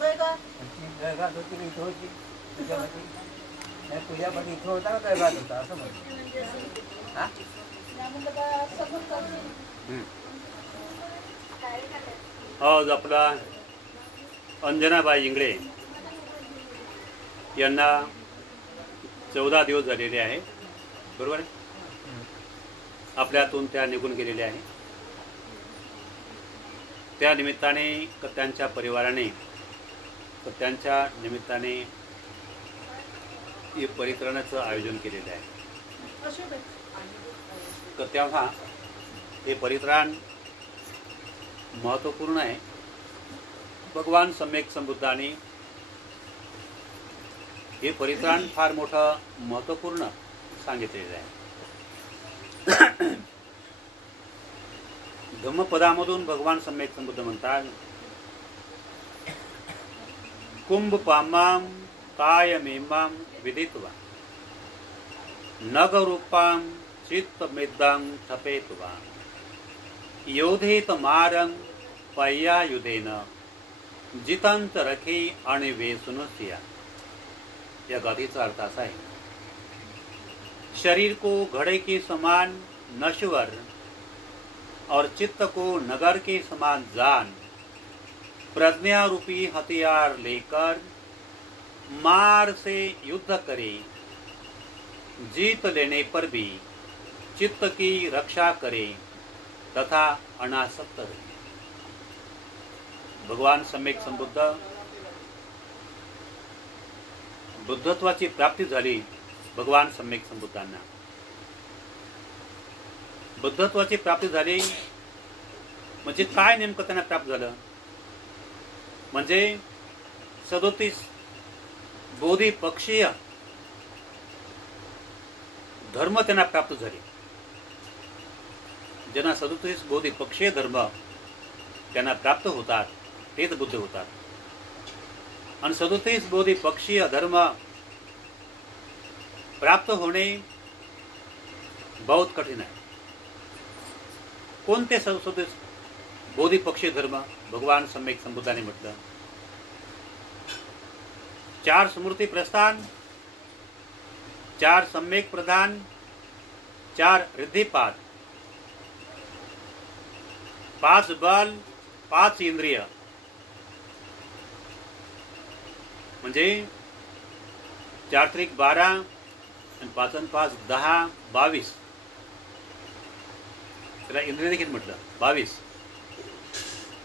गळघाट होती इथं होती तुझ्यामध्ये इथं होता का गळघाट होता असं म्हणतो. आज आपला अंजनाबाई इंगळे यांना 14 दिवस झालेले आहे, बरोबर आहे. आपल्यातून त्या निघून गेलेल्या आहे. त्या निमित्ताने त्यांच्या परिवाराने त्यांच्या निमित्ताने हे परित्राणाचं आयोजन केलेलं आहे. तर तेव्हा हे परित्राण महत्त्वपूर्ण आहे. भगवान सम्यक संबुद्धांनी हे परित्राण फार मोठं महत्त्वपूर्ण सांगितलेलं आहे. धम्मपदामधून भगवान सम्यक संबुद्ध म्हणतात, कुंभ पामाम कायमेमाम विदित्वा नगरूपाम चित्तमेदां ठपेत्वा योधेत मारं पय्यायुधेन जितंत रखे आणि वेसुनुसिया. या गाथेचा अर्थ असा आहे, शरीर को घड़े के समान नश्वर और चित्त को नगर के समान जान, प्रज्ञा रूपी हथियार लेकर मार से युद्ध करे, जीत लेने पर भी चित्त की रक्षा करे तथा अनासक्त रहे. भगवान सम्यक संबुद्ध बुद्धत्वाची प्राप्ती झाली. भगवान सम्यक संबुद्धांना बुद्धत्वाची प्राप्ती झाली म्हणजे काय नेमकं त्यांना प्राप्त झालं, म्हणजे 37 बोधिपक्षीय धर्म त्यांना प्राप्त झाले. ज्यांना 37 बोधिपक्षीय धर्म त्यांना प्राप्त होतात तेच बुद्ध होतात. आणि 37 बोधिपक्षीय धर्म प्राप्त होणे बहुत कठीण आहे. कोणते 37 बोधिपक्षीय धर्म? भगवान सम्यक संबुद्धाने म्हटलं, 4 स्मृती प्रस्थान, 4 सम्यक प्रधान, 4 रिद्धिपाद, 5 बल, 5 इंद्रिय, म्हणजे 4 त्रिक 12 आणि 5 आणि 5 10 22. त्याला इंद्रिय देखील म्हटलं 22.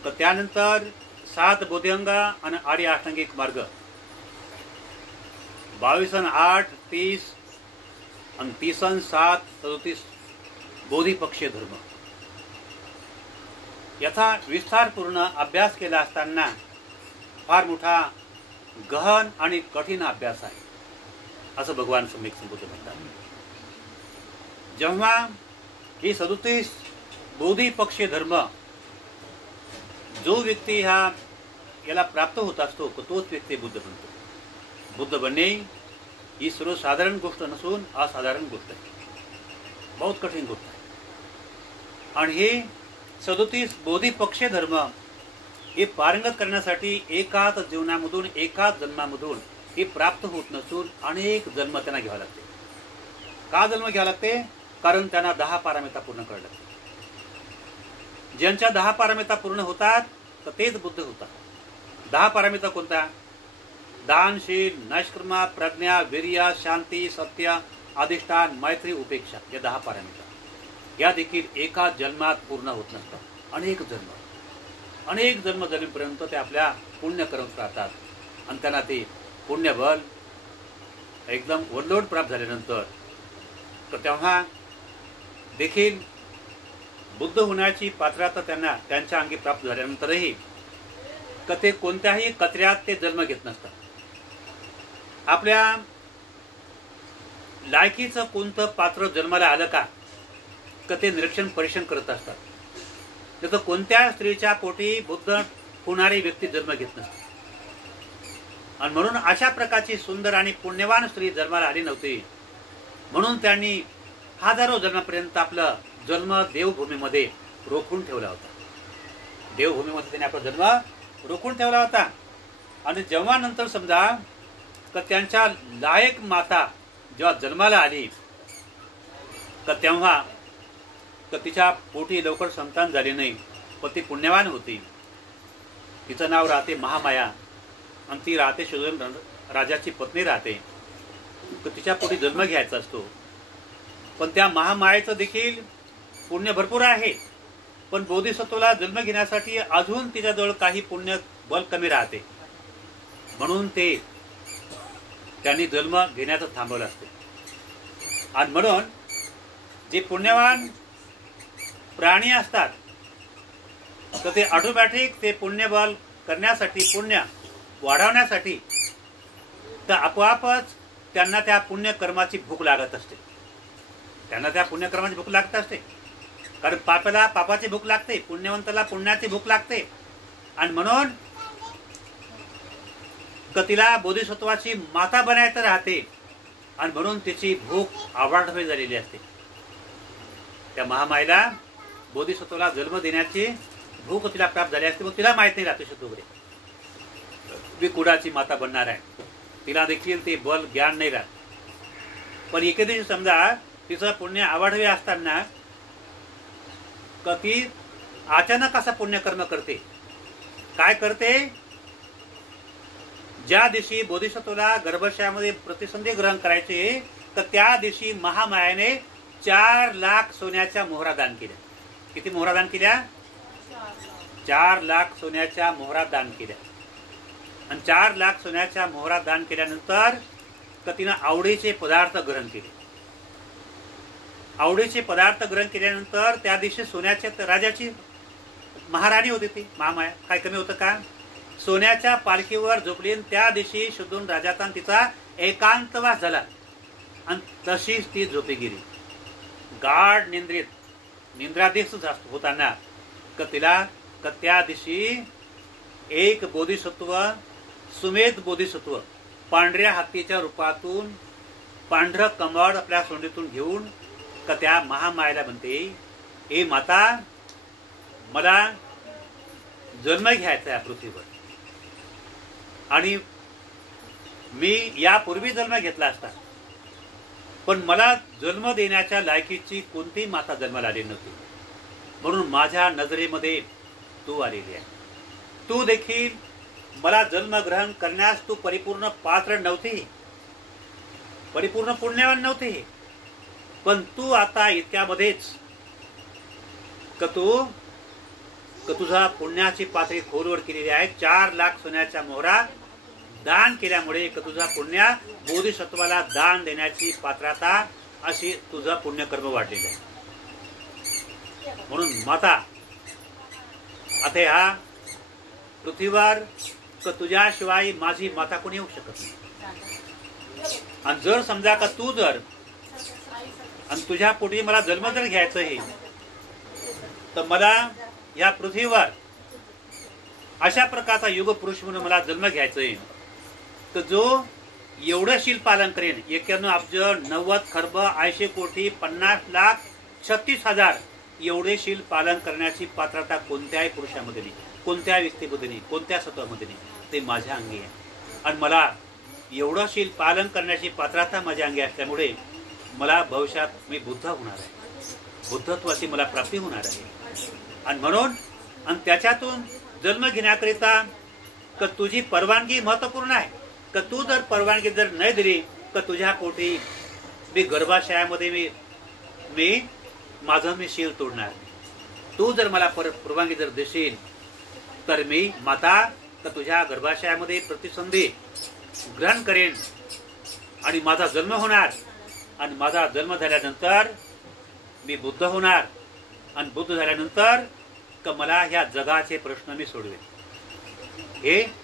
तर त्यानंतर 7 बोधिअंग आणि आर्य अष्टांगिक मार्ग, 22 आणि 8 30 आणि 30 आणि 7 37 बोधिपक्षीय धर्म. याचा विस्तारपूर्ण अभ्यास केला असताना फार मोठा गहन आणि कठीण अभ्यास आहे असं भगवान सम्यक संबुद्ध म्हणतात. जेव्हा ही 37 बोधिपक्षीय धर्म जो व्यक्ती याला प्राप्त होत असतो तोच व्यक्ती बुद्ध बनतो. बुद्ध बनणे ही सर्वसाधारण गोष्ट नसून असाधारण गोष्ट आहे, बहुत कठीण गोष्ट आहे. आणि हे 37 बोधिपक्षीय धर्म हे पारंगत करण्यासाठी एकाच जीवनामधून एकाच जन्मामधून हे प्राप्त होत नसून अनेक जन्म त्यांना घ्यावे लागते. का जन्म घ्यावे लागते? कारण त्यांना 10 पारमिता पूर्ण करावे लागते. ज्यांच्या 10 पारमिता पूर्ण होतात तर तेच बुद्ध होतात. 10 पारमिता कोणत्या? दानशील, नैष्कर्मा, प्रज्ञा, वीर्य, शांती, सत्य, अधिष्ठान, मैत्री, उपेक्षा. या 10 पारमिता या देखील एका जन्मात पूर्ण होत नसतात. अनेक जन्म जन्मेपर्यंत ते आपल्या पुण्य करत राहतात आणि त्यांना ते पुण्यबल एकदम ओव्हरलोड प्राप्त झाल्यानंतर तर तेव्हा देखील बुद्ध होण्याची पात्रता त्यांना त्यांच्या अंगी प्राप्त झाल्यानंतरही ते कोणत्याही कचऱ्यात ते जन्म घेत नसतात. आपल्या लायकीचं कोणतं पात्र जन्माला आलं का ते निरीक्षण परीक्षण करत असतात. तर कोणत्या स्त्रीच्या पोटी बुद्ध होणारी व्यक्ती जन्म घेत नसते. आणि म्हणून अशा प्रकारची सुंदर आणि पुण्यवान स्त्री जन्माला आली नव्हती. म्हणून त्यांनी हजारो जन्मापर्यंत आपला जन्म देवभूमीमध्ये रोखून ठेवला होता. देवभूमीमध्ये त्यांनी आपला जन्म रोखून ठेवला होता. आणि जेव्हा नंतर समजा तर त्यांच्या लायक माता जेव्हा जन्माला आली तर तेव्हा तर तिच्या पोटी लवकर संतान झाले नाही, पण ती पुण्यवान होती. तिचं नाव राहते महामाया आणि ती राहते शूद्र राजाची पत्नी राहते. तर तिच्या पोटी जन्म घ्यायचा असतो. पण त्या महामायेचं देखील पुण्य भरपूर आहे, पण बोधिसत्वाला जन्म घेण्यासाठी अजून तिच्याजवळ काही पुण्य बल कमी राहते, म्हणून त्यांनी जन्म घेण्याचं थांबवलं असते. आणि म्हणून जे पुण्यवान प्राणी असतात तर ते ऑटोमॅटिक ते पुण्यबल करण्यासाठी, पुण्य वाढवण्यासाठी तर आपोआपच त्यांना त्या पुण्यकर्माची भूक लागत असते. त्यांना त्या पुण्यकर्माची भूक लागत असते, कारण पापाला पापाची भूक लागते, पुण्यवंताला पुण्याची भूक लागते. आणि म्हणून तिला बोधिसत्वाची माता बनायचं राहते आणि म्हणून तिची भूक आवाढव्य झालेली असते. त्या महामायेला बोधिसत्वाला जन्म देण्याची भूक तिला प्राप्त झाली असते, मग तिला माहित नाही राहते शत्रुघ्न मी कुडाची माता बनणार आहे. तिला देखील ते बल ज्ञान नाही राहत. पण एके दिवशी समजा तिचं पुण्य आवाढव्य असताना ती अचानक असं पुण्यकर्म करते. काय करते? ज्या दिवशी बोधिसत्वाला गर्भाशयामध्ये प्रतिसंधी ग्रहण करायचे तर त्या दिवशी महामायाने 4 लाख सोन्याच्या मोहरा दान केल्या. किती मोहरा दान केल्या? 4 लाख सोन्याच्या मोहरा दान केल्या. आणि 4 लाख सोन्याच्या मोहरा दान केल्यानंतर तिनं आवडीचे पदार्थ ग्रहण केले. आवडीचे पदार्थ ग्रहण केल्यानंतर त्या दिवशी सोन्याच्या राजाची महाराणी होती ती महामाया. काय कमी होतं का? सोन्याच्या पालखीवर झोपली. त्या दिवशी शुद्धून राजाचा तिचा एकांतवास झाला आणि तशीच ती झोपी गेली. गाढ निंद्राधीश होताना तिला त्या दिवशी एक बोधिसत्व, सुमेध बोधिसत्व, पांढऱ्या हत्तीच्या रूपातून पांढरं कमळ आपल्या सोंडीतून घेऊन त्या महामायेला म्हणते, ए माता, मला जन्म घ्यायचा आहे पृथ्वीवर आणि मी यापूर्वी जन्म घेतला असता, पण मला जन्म देण्याच्या लायकीची कोणतीही माता जन्माला आली नव्हती. म्हणून माझ्या नजरेमध्ये तू आलेली आहे. तू देखील मला जन्म ग्रहण करण्यास तू परिपूर्ण पात्र नव्हती, परिपूर्ण पुण्यवान नव्हती, पण तू आता इतक्यामध्येच तुझा पुण्याची पातळी खोलवर केलेली आहे. 4 लाख सोन्याच्या मोहरा दान केल्यामुळे तुझा पुण्य बोधिसत्वाला दान देण्याची पात्रता अशी तुझा पुण्यकर्म वाढलेलं आहे. म्हणून माता, आता ह्या पृथ्वीवर तुझ्याशिवाय माझी माता कोणी येऊ शकत नाही. आणि जर समजा का तू जर आणि तुझ्या पोटी मला जन्म जर घ्यायचं आहे तर मला या पृथ्वीवर अशा प्रकारचा युग पुरुष म्हणून मला जन्म घ्यायचा आहे, तर जो एवढं शील पालन करेन, 91 अब्ज 90 खर्ब 80 कोटी 50 लाख 36,000 एवढे शील पालन करण्याची पात्रता कोणत्याही पुरुषामध्ये नाही, कोणत्या व्यक्तीमध्ये नाही, कोणत्या सत्वामध्ये नाही. ते माझ्या अंगी आहे. आणि मला एवढं शील पालन करण्याची पात्रता माझ्या अंगी असल्यामुळे मला भविष्यात मी बुद्ध होणार आहे, बुद्धत्वाची मला प्राप्ती होणार आहे. आणि म्हणून आणि त्याच्यातून जन्म घेण्याकरिता तुझी परवानगी महत्वपूर्ण आहे. तू जर परवानगी जर नाही दिली तर तुझ्या पोटी मी गर्भाशयामध्ये माझं शील तोडणार. तू जर मला परवानगी जर देशील तर मी माता तुझ्या गर्भाशयामध्ये प्रतिसंधी ग्रहण करेन आणि माझा जन्म होणार. आणि माझा जन्म झाल्यानंतर मी बुद्ध होणार. आणि बुद्ध झाल्यानंतर मला ह्या जगाचे प्रश्न मी सोडवेन.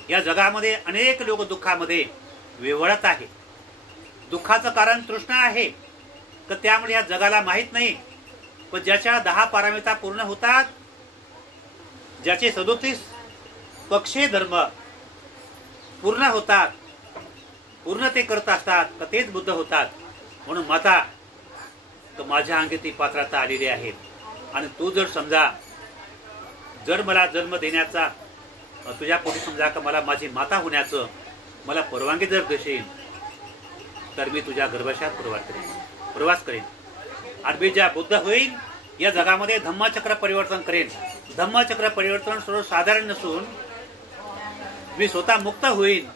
या जगामध्ये अनेक लोक दुःखामध्ये विव्हळत आहे. दुःखाचं कारण तृष्णा आहे, तर त्यामुळे या जगाला माहित नाही. पण ज्याच्या 10 पारमिता पूर्ण होतात, ज्याचे 37 पक्षे धर्म पूर्ण होतात, पूर्ण ते करत असतात, तर तेच बुद्ध होतात. म्हणून माता, तर माझ्या अंगी ती पात्रता आलेली आहे. आणि तू जर समजा जर मला जन्म देण्याचा तुझ्या पोटी समजा का मला माझी माता होण्याचं मला परवानगी जर देशील तर मी तुझ्या गर्भाशयात प्रवास करेन आणि मी ज्या बुद्ध होईल या जगामध्ये धम्मचक्र परिवर्तन करेन. धम्मचक्र परिवर्तन सर्वसाधारण नसून मी स्वतः मुक्त होईन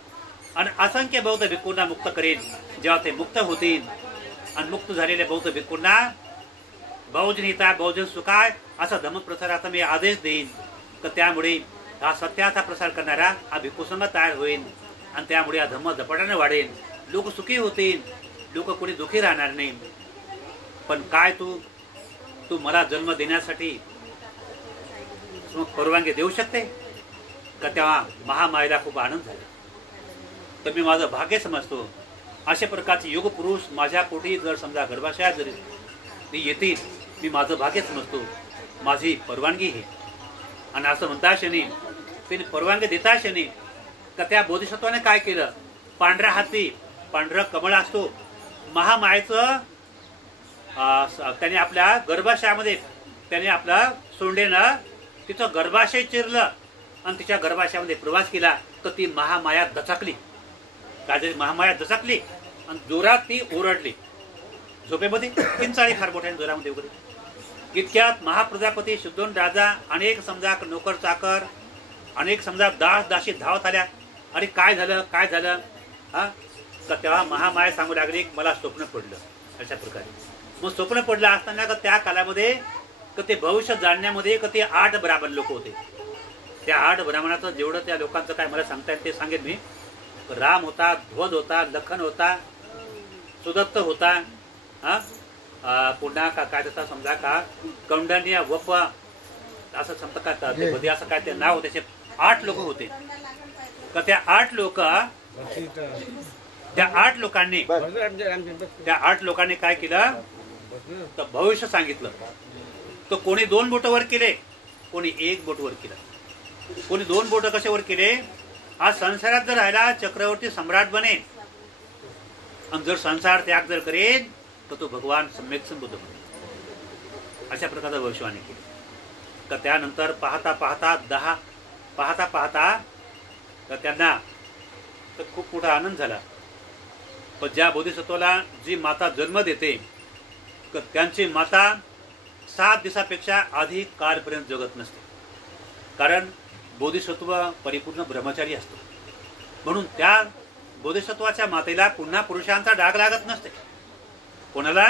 आणि असंख्य बौद्ध भिक्खूंना मुक्त करेन. जेव्हा ते मुक्त होतील आणि मुक्त झालेल्या बौद्ध भिक्खूंना बहुजन हिताय बहुजन सुखाय असा धम्मप्रसाराचा मी आदेश देईन. तर त्यामुळे हा सत्याचा प्रसार करणारा हा भिक्खूसंघ तयार होईल आणि त्यामुळे हा धम्म झपाट्याने वाढेल. लोक सुखी होतील, लोक कोणी दुखी राहणार नाही. पण काय तू मला जन्म देण्यासाठी परवानगी देऊ शकते का? तेव्हा महामायेला खूप आनंद झाला. तर मी माझं भाग्य समजतो अशा प्रकारचे योग पुरुष माझ्या पोटी जर समजा गर्भाशयात जरी येतील मी माझं भाग्य समजतो. माझी परवानगी आहे. आणि असं म्हणता क्षणी त्यांनी परवानगी देता क्षणी का त्या बोधिसत्वाने काय केलं? पांढऱ्या हाती पांढरं कमळ असतो महामायेचं त्याने आपल्या गर्भाशयामध्ये त्याने आपल्या सोंडेनं तिचं गर्भाशय चिरलं आणि तिच्या गर्भाशयामध्ये प्रवास केला. तर ती महामाया दचकली. काय महामाया दचकली आणि जोरात ती ओरडली. झोपेमध्ये किंचाळी फार मोठ्या जोरामध्ये वगैरे. इतक्यात महाप्रजापती शुद्धोन राजा अनेक समजा नोकर चाकर अनेक समजा दास दासी धावत आल्या. अरे काय झालं हा? तर तेव्हा महामाया सांगू लागली मला स्वप्न पडलं. अशा प्रकारे मग स्वप्न पडलं असताना का त्या कालामध्ये ते भविष्य जाणण्यामध्ये ते 8 ब्राह्मण लोक होते. त्या 8 ब्राह्मणाचं जेवढं त्या लोकांचं काय मला सांगता येईल ते सांगेन मी. राम होता, ध्वज होता, लखन होता, सुदत्त होता, पुन्हा काय त्याचा समजा का कौंडण्य वप असं समजा का ते असं काय ते नाव त्याचे 8 लोक होते. का त्या 8 लोकांनी काय केलं तर भविष्य सांगितलं. तर कोणी 2 बोट वर केले, कोणी 1 बोट वर केलं. कोणी 2 बोट कसे वर केले? आज संसारात जर राहिला चक्रवर्ती सम्राट बने आणि जर संसार त्याग जर करेन तर तो भगवान सम्यक संबुद्ध बने. अशा प्रकारचा भविष्यवाणी केली. तर त्यानंतर पाहता तर त्यांना तर खूप मोठा आनंद झाला. पण ज्या बोधिसत्वाला जी माता जन्म देते तर त्यांची माता 7 दिवसापेक्षा अधिक काळपर्यंत जगत नसते. कारण बोधिसत्व परिपूर्ण ब्रह्मचारी असतो. म्हणून त्या बोधिसत्वाच्या मातेला पुन्हा पुरुषांचा डाग लागत नसते. कोणाला?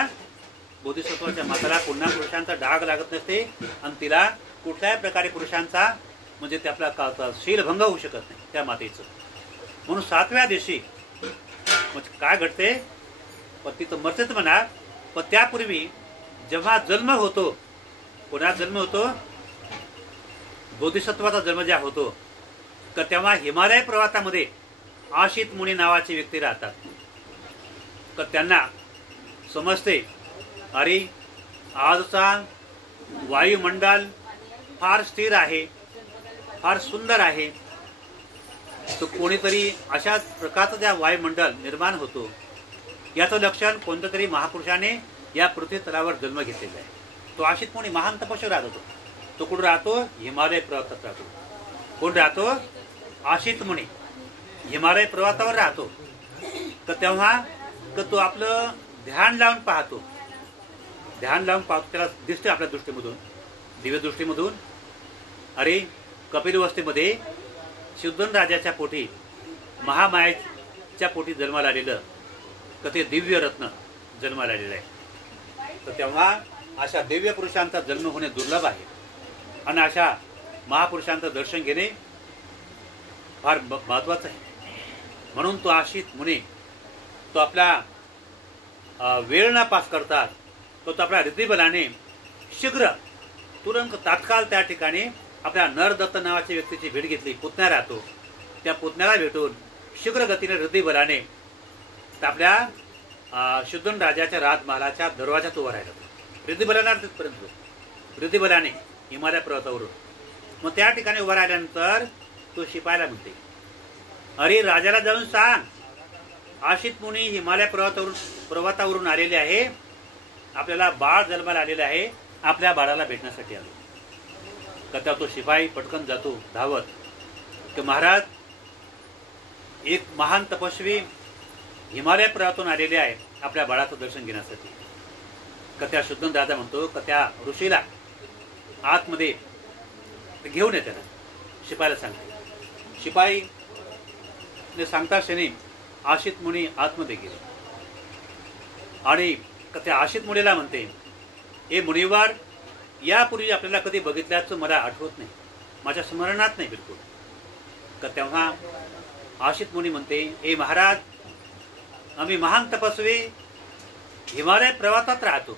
बोधिसत्वाच्या मातेला पुन्हा पुरुषांचा डाग लागत नसते आणि तिला कुठल्याही प्रकारे पुरुषांचा म्हणजे ते आपला शीलभंग होऊ शकत नाही त्या मातेचं. म्हणून 7व्या दिवशी म्हणजे काय घडते? पण तिथं मरतेच म्हणा. पण त्यापूर्वी जेव्हा जन्म होतो, कोणाचा जन्म होतो? बोधिसत्वाचा जन्म ज्या होतो तर तेव्हा हिमालय पर्वतामध्ये आशित मुनी नावाचे व्यक्ती राहतात. तर त्यांना समजते अरे आजचा वायुमंडल फार स्थिर आहे, फार सुंदर आहे. तर कोणीतरी अशा प्रकारचं ज्या वायुमंडल निर्माण होतो याचं लक्षण कोणत्या तरी महापुरुषाने या पृथ्वी तलावर जन्म घेतलेला आहे. तो आशित मुनी महान तपस्वी राहत होतो. तो कुठं राहतो? हिमालय पर्वतात राहतो. कोण राहतो? आशित मुनी हिमालय पर्वतावर राहतो. तर तेव्हा तो आपलं ध्यान लावून पाहतो. त्याला दिसते आपल्या दृष्टीमधून, दिव्य दृष्टीमधून. अरे कपिलवस्तीमध्ये शुद्धोन राजाच्या पोटी महामायेच्या पोटी जन्माला आलेलं तर ते दिव्य रत्न जन्माला आलेलं आहे. तर तेव्हा अशा दिव्य पुरुषांचा जन्म होणे दुर्लभ आहे आणि अशा महापुरुषांचं दर्शन घेणे फार महत्वाचं आहे. म्हणून तो आशित मुनी तो आपला वेळ न पास करतात तो आपल्या रिद्धिबलाने शीघ्र तुरंत तात्काळ त्या ठिकाणी आपल्या नरदत्त नावाच्या व्यक्तीची भेट घेतली. पुतण्या राहतो. त्या पुतण्याला भेटून शीघ्र गतीने रिद्धिबलाने आपल्या शुद्धोन राजाच्या राजमहालाच्या दरवाजात उभा राहिला. रिद्धिबलाने तिथपर्यंत रिद्धिबलाने हिमालय पर्वतावरून. मग त्या ठिकाणी उभा राहिल्यानंतर तो शिपायाला म्हणते अरे राजाला जाऊन सांग आशित मुनी हिमालय पर्वतावरून आलेले आहे. आपल्याला बाळ जन्माला आलेले आहे. आपल्या बाळाला भेटण्यासाठी आलो. तर तो शिपाई पटकन जातो धावत की महाराज एक महान तपस्वी हिमालय पर्वतातून आलेले आहे आपल्या बाळाचं दर्शन घेण्यासाठी. का त्या शुद्धन दादा म्हणतो का त्या ऋषीला आतमध्ये घेऊन येते ना. शिपायाला सांगते. शिपाई सांगता क्षणी आशित मुनी आतमध्ये गेले आणि त्या आशित मुनीला म्हणते, ए मुनिवार, यापूर्वी आपल्याला कधी बघितल्याचं मला आठवत नाही, माझ्या स्मरणात नाही बिलकुल. का तेव्हा आशित मुनी म्हणते, ए महाराज, आम्ही महान तपस्वी हिमालय पर्वतात राहतो,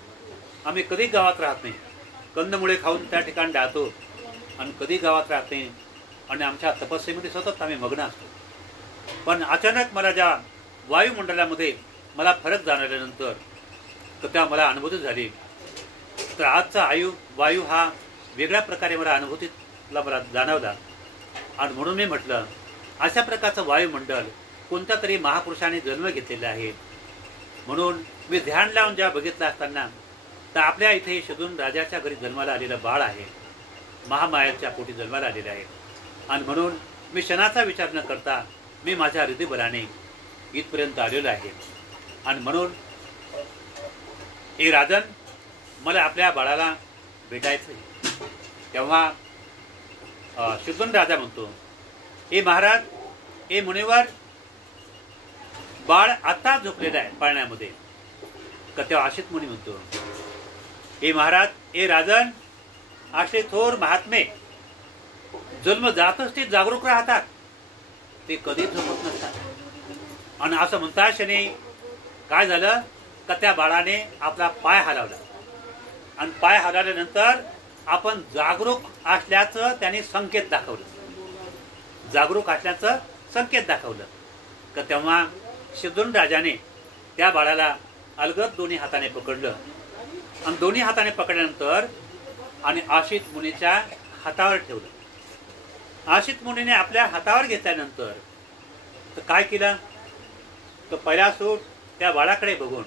आम्ही कधी गावात राहत नाही, कंदमुळे खाऊन त्या ठिकाणी राहतो आणि कधी गावात राहत नाही आणि आमच्या तपस्येमध्ये सतत आम्ही मग्न असतो. पण अचानक मला ज्या वायुमंडलामध्ये मला फरक जाणवल्यानंतर तर त्या मला अनुभूती झाली. तर आजचा वायू हा वेगळ्या प्रकारे मला अनुभूतीला मला जाणवला आणि म्हणून मी म्हटलं अशा प्रकारचं वायुमंडल कोणत्या तरी महापुरुषाने जन्म घेतलेला आहे. म्हणून मी ध्यान लावून जेव्हा बघितलं असताना तर आपल्या इथे शोधून राजाच्या घरी जन्माला आलेलं बाळ आहे, महामायाच्या पोटी जन्माला आलेलं आहे. आणि म्हणून मी क्षणाचा विचार न करता मी माझ्या हृदयबलाने इथपर्यंत आलेलो आहे. आणि म्हणून ए राजन, मला आपल्या बाळाला भेटायचं आहे. तेव्हा शुद्धन राजा म्हणतो, ए महाराज, ए मुनिवर, बाळ आता झोपलेलं आहे पाळण्यामध्ये. का तेव्हा आशित मुनी म्हणतो, ए महाराज, ए राजन, असे थोर महात्मे जन्म जातच ते जागरूक राहतात, ते कधीच झोपत नसतात. आणि असं म्हणता क्षणी काय झालं का त्या बाळाने आपला पाय हलवला आणि पाय हलवल्यानंतर आपण जागरूक असल्याचं त्याने संकेत दाखवलं, जागरूक असल्याचं संकेत दाखवलं. का तेव्हा शुद्धन राजाने त्या बाळाला अलगद दोन्ही हाताने पकडलं आणि दोन्ही हाताने पकडल्यानंतर आणि आशित मुनीच्या हातावर ठेवलं. आशित मुनीने आपल्या हातावर घेतल्यानंतर तर काय केलं, तर पहिला सूट त्या बाळाकडे बघून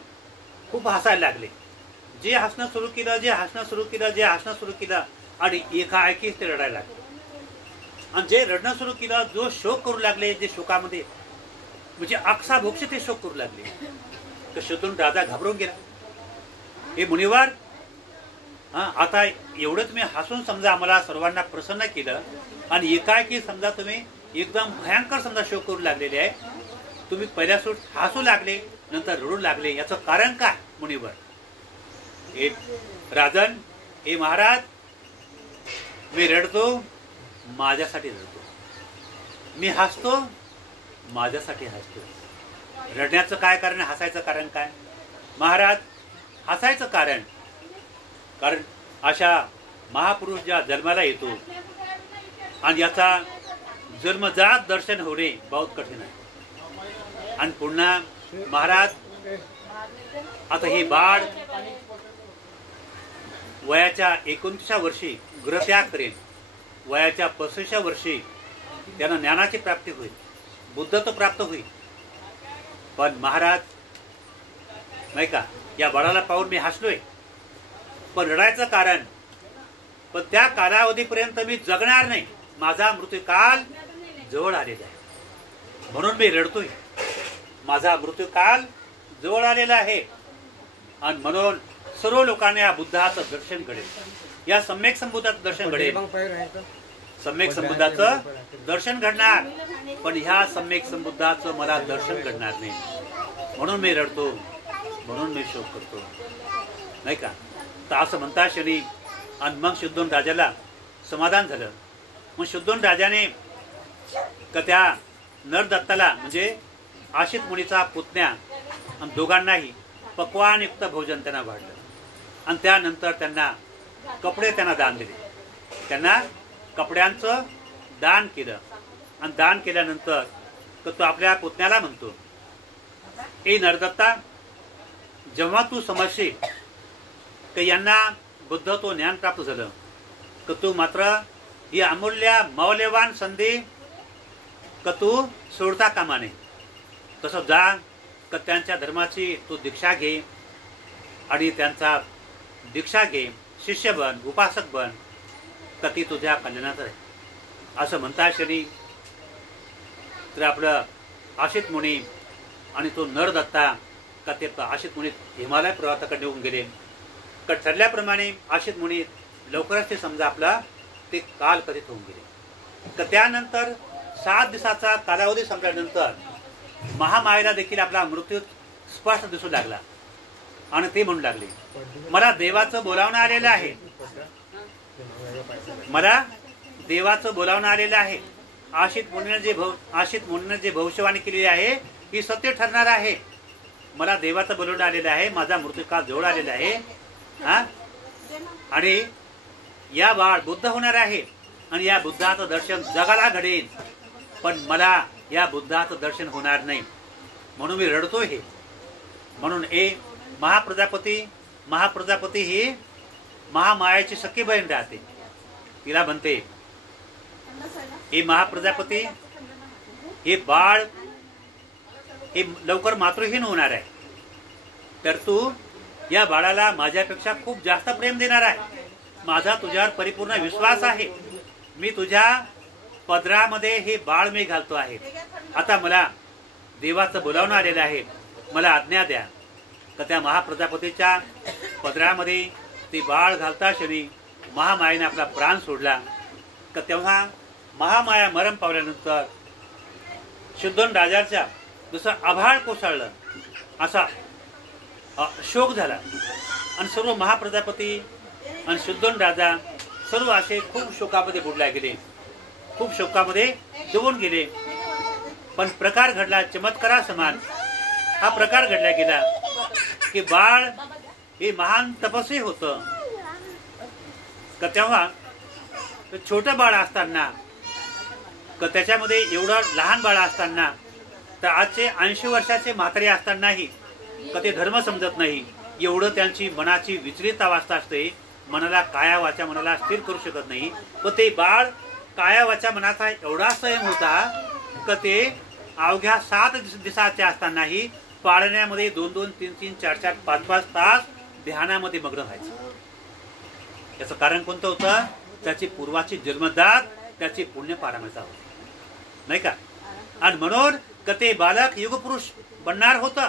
खूप हसायला लागले. जे हसणं सुरू केलं आणि एकाएकीच ते रडायला लागले. आणि जे रडणं सुरू केलं, जो शोक करू लागले, जे शोकामध्ये म्हणजे अक्षाभोक्ष ते शोक करू लागले, तर शोधून राजा घाबरून गेला. हे मुनिवार, आता एवढंच मी हसून समजा आम्हाला सर्वांना प्रसन्न केलं आणि एकाएकी समजा तुम्ही एकदम भयंकर समजा शोक करू लागलेले आहे. तुम्ही पहिल्या सूट हसू लागले, नंतर रडू लागले, याचं कारण काय मुनिवर? हे राजन, हे महाराज, मी रडतो माझ्यासाठी रडतो, मी हसतो माझ्यासाठी हसतो. रडण्याचं काय कारण, हसायचं कारण काय? महाराज, हसायचं कारण अशा महापुरुष ज्या जन्माला येतो आणि याचा जन्मजात दर्शन होणे बहुत कठीण आहे. आणि पुन्हा महाराज, आता हे बाळ वयाच्या 29व्या वर्षी गृहत्याग करेल, वयाच्या 35व्या वर्षी त्यांना ज्ञानाची प्राप्ती होईल, बुद्धत्व प्राप्त होईल. पण महाराज नाही का, या बाळाला पाहून मी हसलोय, पण रडायचं कारण, पण त्या कालावधीपर्यंत मी जगणार नाही, माझा मृत्यूकाल जवळ आलेला आहे, म्हणून मी रडतोय, माझा मृत्यूकाल जवळ आलेला आहे. आणि म्हणून सर्व लोकांना या बुद्धाचं दर्शन घडेल, या सम्यक संबुद्धाचं दर्शन घडेल, सम्यक संबुद्धाचं दर्शन घडणार. पण ह्या सम्यक संबुद्धाचं मला दर्शन घडणार नाही, म्हणून मी रडतो, म्हणून मी शोक करतो, नाही का? तर असं म्हणता क्षणी आणि मग शुद्धोन राजाला समाधान झालं. मग शुद्धोन राजाने का त्या नरदत्ताला म्हणजे आशित मुनीचा पुतण्या आणि दोघांनाही पक्वानयुक्त भोजन त्यांना वाढलं आणि त्यानंतर त्यांना कपडे त्यांना दान दिले, त्यांना कपड्यांचं दान केलं. आणि दान केल्यानंतर तर तो आपल्या पुतण्याला म्हणतो, ए नरदत्ता, जेव्हा तू समजशील की यांना बुद्धत्व ज्ञान प्राप्त झालं तर तू मात्र ही अमूल्य मौल्यवान संधी का तू सोडता कामा नये. तसं जा का त्यांच्या धर्माची तू दीक्षा घे आणि त्यांचा दीक्षा घे, शिष्य बन, उपासक बन, तर ती तुझ्या कल्याणात आहे. असं म्हणता क्षणी तर आपलं आशित मुनी आणि तो नरदत्ता का ते आशित मुनी हिमालय पर्वताकडे निघून गेले. का ठरल्याप्रमाणे आशित मुनी लवकरच ते समजा आपला ते काल कथित होऊन गेले. तर त्यानंतर 7 दिवसाचा कालावधी संपल्यानंतर महामायेला देखील आपला मृत्यू स्पष्ट दिसू लागला आणि ते म्हणू लागले, मला देवाचं बोलावणं आलेलं आहे, मला देवाचं बोलावणं आलेलं आहे. आशित मुनीने जे भविष्यवाणी केलेली आहे ही सत्य ठरणार आहे. मला देवाचं बोलावणं आलेलं आहे, माझा मृत्यूकाळ जवळ आलेला आहे. आणि या बाळ बुद्ध होणार आहे आणि या बुद्धाचं दर्शन जगाला घडेल, पण मला या बुद्धाचं दर्शन होणार नाही म्हणून मी रडतोय. हे म्हणून महाप्रजापती ही महामायाची सख्खी बहीण राहते. तिला म्हणते, हे महाप्रजापती, हे बाळ हे लवकर मातृहीन होणार आहे, तर तू या बाळाला माझ्यापेक्षा खूप जास्त प्रेम देणार आहे. माझा तुझ्यावर परिपूर्ण विश्वास आहे. मी तुझ्या पदरामध्ये हे बाळ मी घालतो आहे. आता मला देवाचं बोलावणं आलेलं आहे, मला आज्ञा द्या. तर त्या महाप्रजापतीच्या पदरामध्ये ते बाळ घालता क्षणी महामायेने आपला प्राण सोडला. तर तेव्हा महामाया मरण पावल्यानंतर शुद्धोन राजाच्या जसं आभाळ कोसळलं असा शोक झाला आणि सर्व महाप्रजापती आणि शुद्धोन राजा सर्व असे खूप शोकामध्ये बुडल्या गेले, खूप शोकामध्ये डुबून गेले. पण प्रकार घडला चमत्कारा समान. हा प्रकार घडला गेला की बाळ हे महान तपस्वी होतं. का तेव्हा छोटं बाळ असताना का त्याच्यामध्ये एवढं लहान बाळ असताना तर आजचे 80 वर्षाचे म्हातारे असतानाही का ते धर्म समजत नाही. एवढं त्यांची मनाची विचलित अवस्था असते. मनाला काया वाचा मनाला स्थिर करू शकत नाही. व ते बाळ काया वाचा मनाचा एवढा संयम होता का ते अवघ्या 7 दिवसाचे असतानाही पाळण्यामध्ये 2-2, 3-3, 4-4, 5-5 तास ध्यानामध्ये मग्न व्हायचं. याचं कारण कोणतं होतं? त्याची पूर्वाची जन्मदात त्याची पुण्य पारंगता होती, नाही का? आणि म्हणून का ते बालक युगपुरुष बनणार होतं.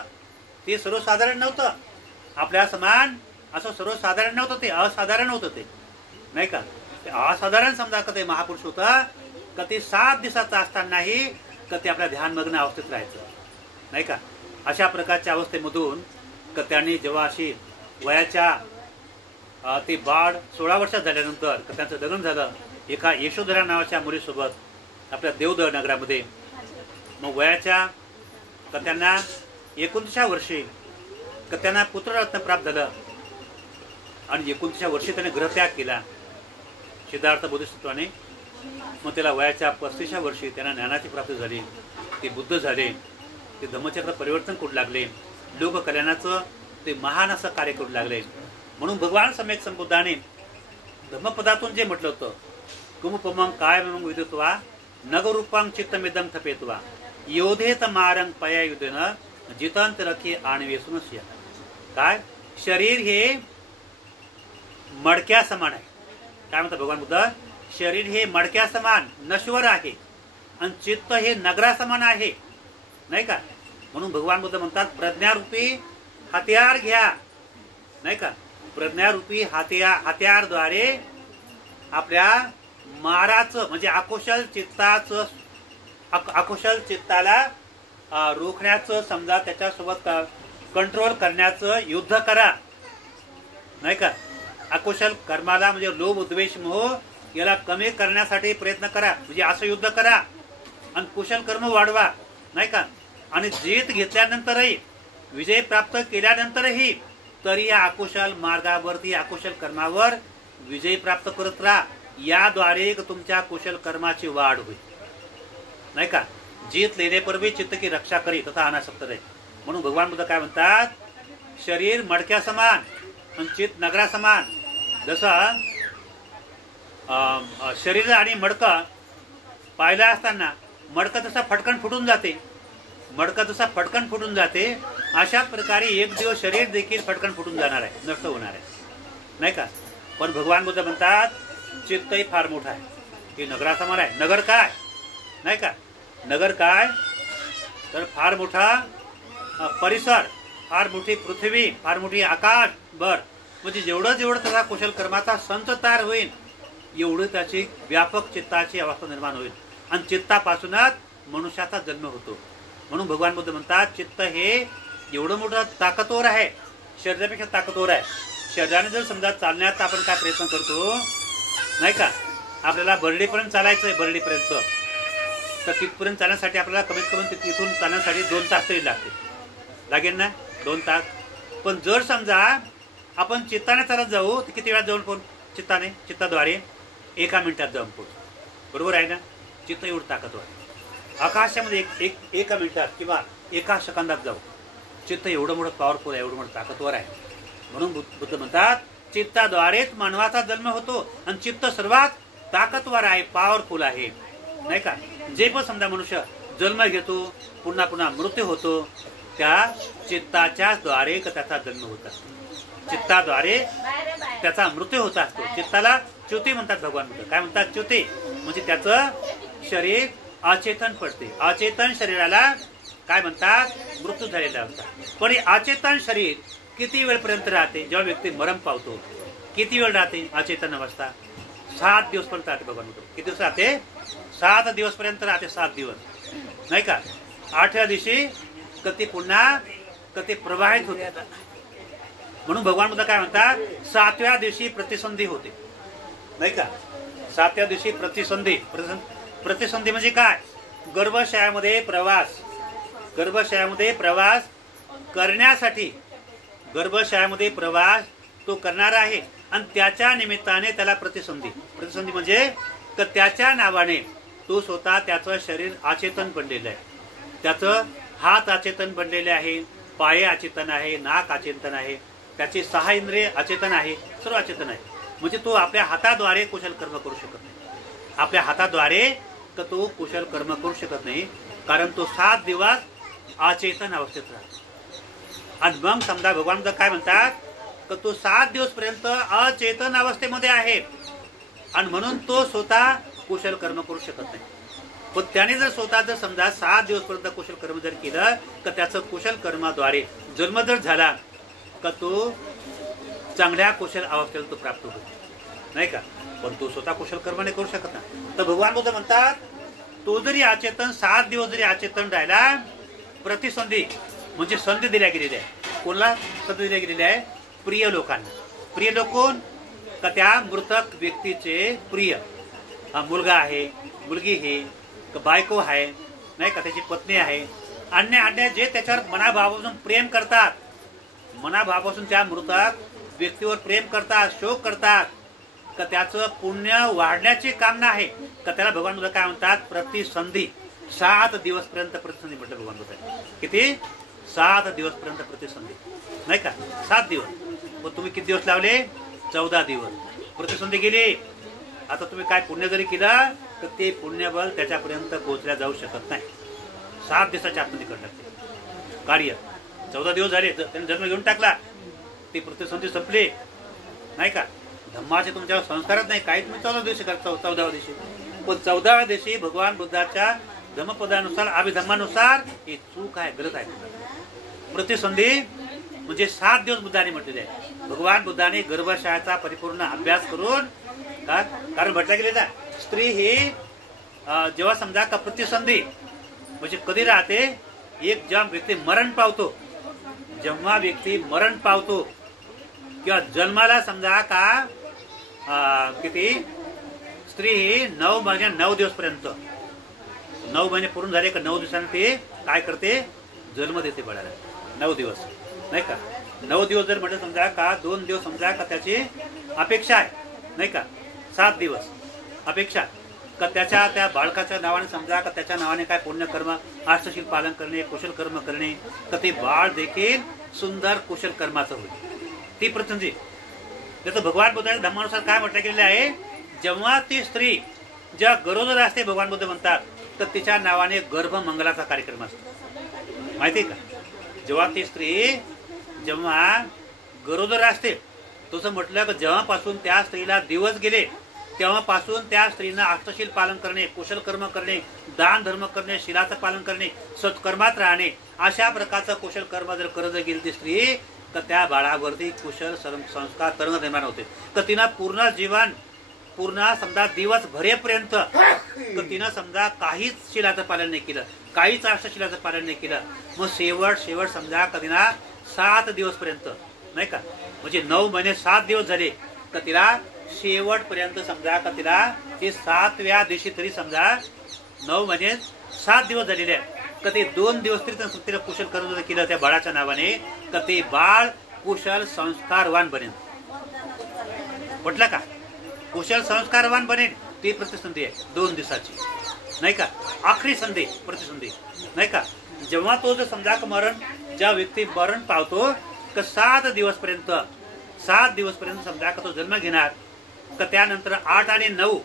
ते सर्वसाधारण नव्हतं, आपल्या समान असं सर्वसाधारण नव्हतं, ते असाधारण होतं. ते नाही का, ते असाधारण समजा का ते महापुरुष होता. का ते 7 दिवसाचा असतानाही का ते आपल्या ध्यानमग्न अवस्थेत राहायचं, नाही का? अशा प्रकारच्या अवस्थेमधून का त्यांनी जेव्हा अशी वयाच्या ते बाळ 16 वर्षात झाल्यानंतर का त्यांचं लग्न झालं एका यशोधरा नावाच्या मुलीसोबत आपल्या देवदह नगरामध्ये. मग वयाच्या का त्यांना 29व्या वर्षी का त्यांना पुत्ररत्न प्राप्त झालं आणि 29व्या वर्षी त्याने ग्रहत्याग केला सिद्धार्थ बोधिसत्वाने. मग त्याला वयाच्या 35व्या वर्षी त्यांना ज्ञानाची प्राप्ती झाली. ते बुद्ध झाले. ते धम्मचक्र परिवर्तन करू लागले. लोककल्याणाचं ते महान असं कार्य करू लागले. म्हणून भगवान सम्यक संबुद्धाने धम्मपदातून जे म्हटलं होतं, कुमुपमं कायमं विदित्वा नगरूपां चित्तमिदं थपेत्वा योधेत मारंग पया युधेन जितांत रखे आणवेसुनस्य. काय शरीर हे मडक्या समान आहे. काय म्हणतात भगवान बुद्ध? शरीर हे मडक्या समान नश्वर आहे आणि चित्त हे नगरा समान आहे, नाही का? म्हणून भगवान बुद्ध म्हणतात प्रज्ञारूपी हत्यार घ्या, नाही का? प्रज्ञारूपी हत्यारद्वारे आपल्या माराचं म्हणजे अकुशल चित्ताला रोखण्याचं समजा त्याच्यासोबत कंट्रोल करण्याचं युद्ध करा, नाही का? अकुशल कर्माला म्हणजे लोभ उद्वेष मोह याला कमी करण्यासाठी प्रयत्न करा, म्हणजे असं युद्ध करा आणि कुशल कर्म वाढवा, नाही का? आणि जीत घेतल्यानंतरही विजय प्राप्त केल्यानंतरही तरी या अकुशल मार्गावरती अकुशल कर्मावर विजय प्राप्त करत राहा. याद्वारे तुमच्या कुशल कर्माची वाढ होईल, नाही का? जीत लेने पर भी चित्त की रक्षा करी तथा अनासक्त रहे. म्हणून भगवान बुद्ध काय म्हणतात? शरीर मडक्या समान आणि चित्त नगरा समान. जसं शरीर आणि मडकं पाहिलं असताना मडकं तसा फटकन फुटून जाते, अशा प्रकारे एक दिवस शरीर देखील फटकन फुटून जाणार आहे, नष्ट होणार आहे, नाही का? पण भगवान बुद्ध म्हणतात चित्तही फार मोठा आहे, हे नगरा समान आहे. नगर काय, नाही का? नगर काय तर फार मोठा परिसर, फार मोठी पृथ्वी, फार मोठी आकाश बर, म्हणजे जेवढं जेवढं त्याचा कुशल कर्माचा संच तयार होईल एवढं त्याची व्यापक चित्ताची अवस्था निर्माण होईल आणि चित्तापासूनच मनुष्याचा जन्म होतो. म्हणून भगवान बुद्ध म्हणतात चित्त हे एवढं मोठं ताकदवर आहे, शरीरापेक्षा ताकदवर आहे. शरीराने जर समजा चालण्याचा आपण काय प्रयत्न करतो नाही का, आपल्याला बर्डीपर्यंत चालायचं आहे, बर्डीपर्यंत तर तिथपर्यंत चालण्यासाठी आपल्याला कमीत कमी तिथून चालण्यासाठी 2 तास तरी लागेल ना, 2 तास. पण जर समजा आपण चित्ताने चालत जाऊ तर किती वेळात जाऊन पोहोच, चित्ताद्वारे 1 मिनिटात जाऊन पोहोच. बरोबर आहे ना. चित्त एवढं ताकदवर आहे. आकाशामध्ये एका मिनिटात किंवा 1 सेकंदात जाऊ. चित्त एवढं मोठं पॉवरफुल आहे, एवढं मोठं ताकदवर आहे. म्हणून बुद्ध म्हणतात चित्ताद्वारेच मानवाचा जन्म होतो आणि चित्त सर्वात ताकदवर आहे, पॉवरफुल आहे नाही का. जे पण समजा मनुष्य जन्म घेतो पुन्हा पुन्हा मृत्यू होतो त्या चित्ताच्या द्वारे त्याचा जन्म होत असतो, चित्ताद्वारे त्याचा मृत्यू होत असतो. चित्ताला च्युती म्हणतात भगवान बुद्ध. काय म्हणतात च्युती म्हणजे त्याचं शरीर अचेतन पडते. अचेतन शरीराला काय म्हणतात मृत्यू झालेला असतात. पण हे अचेतन शरीर किती वेळपर्यंत राहते, जेव्हा व्यक्ती मरण पावतो किती वेळ राहते अचेतन अवस्था, 7 दिवसपर्यंत राहते. भगवान बुद्ध किती दिवस राहते, 7 दिवसपर्यंत राहते, 7 दिवस नाही का. 8व्या दिवशी कधी पुन्हा कधी प्रवाहित होते. म्हणून भगवान बुद्ध काय म्हणतात 7व्या दिवशी प्रतिसंधी होते नाही का. 7व्या दिवशी प्रतिसंधी म्हणजे काय, गर्भशयामध्ये प्रवास, गर्भशयामध्ये प्रवास करण्यासाठी, गर्भशयामध्ये प्रवास तो करणार आहे आणि त्याच्या निमित्ताने त्याला प्रतिसंधी म्हणजे तर त्याच्या नावाने तो स्वतः त्याचं शरीर अचेतन बनलेलं आहे, त्याचं हात अचेतन बनलेले आहे, पाय अचेतन आहे, नाक अचेतन आहे, त्याची 6 इंद्रिय अचेतन आहे, सर्व अचेतन आहे. म्हणजे तो आपल्या हाताद्वारे कुशल कर्म करू शकत नाही, आपल्या हाताद्वारे तर तो कुशल कर्म करू शकत नाही, कारण तो 7 दिवस अचेतन अवस्थेत राहतो. आणि मग समजा भगवान काय म्हणतात तर तो 7 दिवसपर्यंत अचेतन अवस्थेमध्ये आहे आणि म्हणून तो स्वतः कुशल कर्म करू शकत नाही. पण त्याने जर स्वतः जर समजा 7 दिवसपर्यंत कुशल कर्म जर केलं तर त्याचं कुशल कर्माद्वारे जन्म जर झाला तर तो चांगल्या कुशल अवस्थेला तो प्राप्त होतो नाही का. पण तो स्वतः कुशल कर्म नाही करू शकत ना. तर भगवान बुद्ध म्हणतात तो जरी अचेतन 7 दिवस जरी अचेतन राहिला, प्रतिसंधी म्हणजे संधी दिल्या गेलेल्या आहे. कोणाला संधी दिल्या गेलेली आहे, प्रिय लोकांना. प्रिय लोक कोण का त्या मृतक व्यक्तीचे प्रिय, मुलगा आहे, मुलगी आहे, बायको आहे नाही का, त्याची पत्नी आहे, अन्य जे त्याच्यावर मनाभावापासून प्रेम करतात, मनाभावापासून त्या मृतक व्यक्तीवर प्रेम करतात, शोक करतात, का त्याचं पुण्य वाढण्याची कामना आहे का त्याला भगवान बुद्ध काय म्हणतात प्रतिसंधी. 7 दिवसपर्यंत प्रतिसंधी म्हटलं भगवान बुद्ध. किती 7 दिवसपर्यंत प्रतिसंधी नाही का, 7 दिवस. पण तुम्ही किती दिवस लावले, 14 दिवस प्रतिसंधी गेली. आता तुम्ही काय पुण्य जरी केलं तर ते पुण्यबल त्याच्यापर्यंत पोहोचल्या जाऊ शकत नाही. 7 दिवसाच्या आतमध्ये करणार कार्य. 14 दिवस झाले त्याने जन्म घेऊन टाकला, ती प्रतिसंधी संपली नाही का. धम्माचे तुमच्यावर संस्कारच नाही काही, तुम्ही 14 दिवशी करता, 14व्या दिवशी. पण 14व्या दिवशी भगवान बुद्धाच्या धम्मपदानुसार अभिधम्मानुसार ही चूक आहे, गलत आहे. प्रतिसंधी म्हणजे 7 दिवस बुद्धाने म्हटलेले आहे. भगवान बुद्धाने गर्भशयाचा परिपूर्ण अभ्यास करून कारण म्हटलं गेलेलं स्त्री ही जेव्हा समजा का प्रतिसंधी म्हणजे कधी राहते, एक जेव्हा व्यक्ती मरण पावतो, जेव्हा व्यक्ती मरण पावतो किंवा जन्माला समजा का किती स्त्री ही 9 महिने 9 दिवसपर्यंत, 9 महिने पूर्ण झाले का 9 दिवसांनी ते काय करते, जन्म देते बाळाला. 9 दिवस नाही का. 9 दिवस जर म्हटलं समजा का 2 दिवस समजा का त्याची अपेक्षा आहे नाही का, 7 दिवस अपेक्षा का त्याच्या त्या बाळकाच्या नावाने समजा का त्याच्या नावाने काय पुण्यकर्म आष्टशील पालन करणे, कुशल कर्म करणे, तर ते बाळ देखील सुंदर कुशल कर्माचं होईल. ती प्रतिसंधी. त्याचं भगवान बुद्धाच्या धर्मानुसार काय म्हटलं गेलेलं आहे, जेव्हा ती स्त्री जेव्हा गरोदर असते भगवान बुद्ध म्हणतात तर तिच्या नावाने गर्भमंगलाचा कार्यक्रम असतो. माहिती का, जेव्हा ती स्त्री जेव्हा गरोदर असते तसं म्हटलं की जेव्हापासून त्या स्त्रीला दिवस गेले तेव्हापासून त्या स्त्रीनं अष्टशील पालन करणे, कुशल कर्म करणे, दान धर्म करणे, शिलाचं पालन करणे, सत्कर्मात राहणे, अशा प्रकारचं कुशल कर्म जर करत गेली ती स्त्री तर त्या बाळावरती कुशल संस्कार करणं निर्माण होते. तर तिनं पूर्ण जीवन पूर्ण समजा दिवस भरेपर्यंत तर तिनं समजा काहीच शिलाचं पालन नाही केलं, काहीच अष्टशिलाचं पालन नाही केलं. मग शेवट समजा कधीना 7 दिवसपर्यंत नाही का, म्हणजे 9 महिने 7 दिवस झाले तर तिला शेवटपर्यंत समजा का तिला ते 7व्या दिवशी तरी समजा 9 महिने 7 दिवस झालेले आहे का ते 2 दिवस तरी तिला कुशल कर्म केलं त्या बाळाच्या नावाने तर ते बाळ कुशल संस्कारवान बनेल. म्हटलं का कुशल संस्कारवान बनेल. ती प्रतिसंधी आहे 2 दिवसाची नाही का, आखरी संधी प्रतिसंधी नाही का. जेव्हा तो जर समजा ज्या व्यक्ती मरण पावतो तर 7 दिवसपर्यंत समजा का तो जन्म घेणार तर त्यानंतर 8 आणि 9